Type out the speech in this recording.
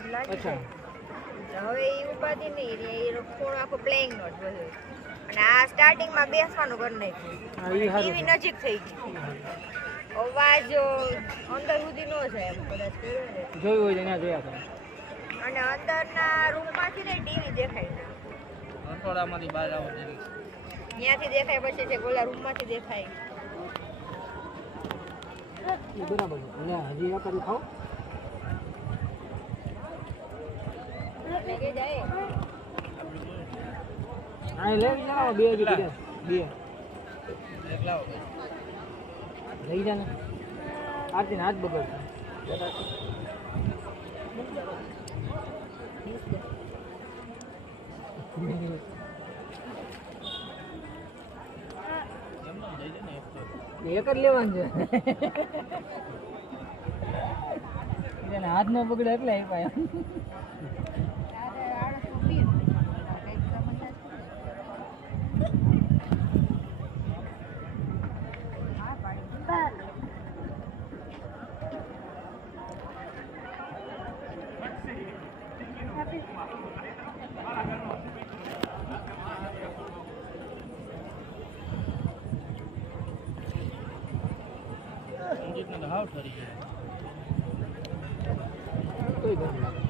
જ લાગી અચ્છા હવે એ ઉપાધિ નહીં એ થોડું આખું પ્લેઇંગ નો જ બધું અને આ સ્ટાર્ટિંગમાં બેસવાનું કરી નાખ્યું ટીવી નજીક થઈ ગઈ અવાજ અંદર સુધી ન જાય એમ કદાચ જોયું હોય ત્યાં જોયા કરે અને અંદરના રૂમમાંથી ને ટીવી દેખાય રસોડામાંથી બહાર આવો ત્યાંથી દેખાય પછી છે ગોલા રૂમમાંથી દેખાય બરાબર છે હજી આ કરી ખાઓ લેકે જાય આ લઈ જાઓ બે જ બે એકલા લઈ જા ને આરતી હાથ બગડશે એક જ લેવાનું છે એને હાથ નો બગડે એટલે આપ્યા સંગીતને તો હાવ ઠરી ગયો કોઈ ગરમ લાગે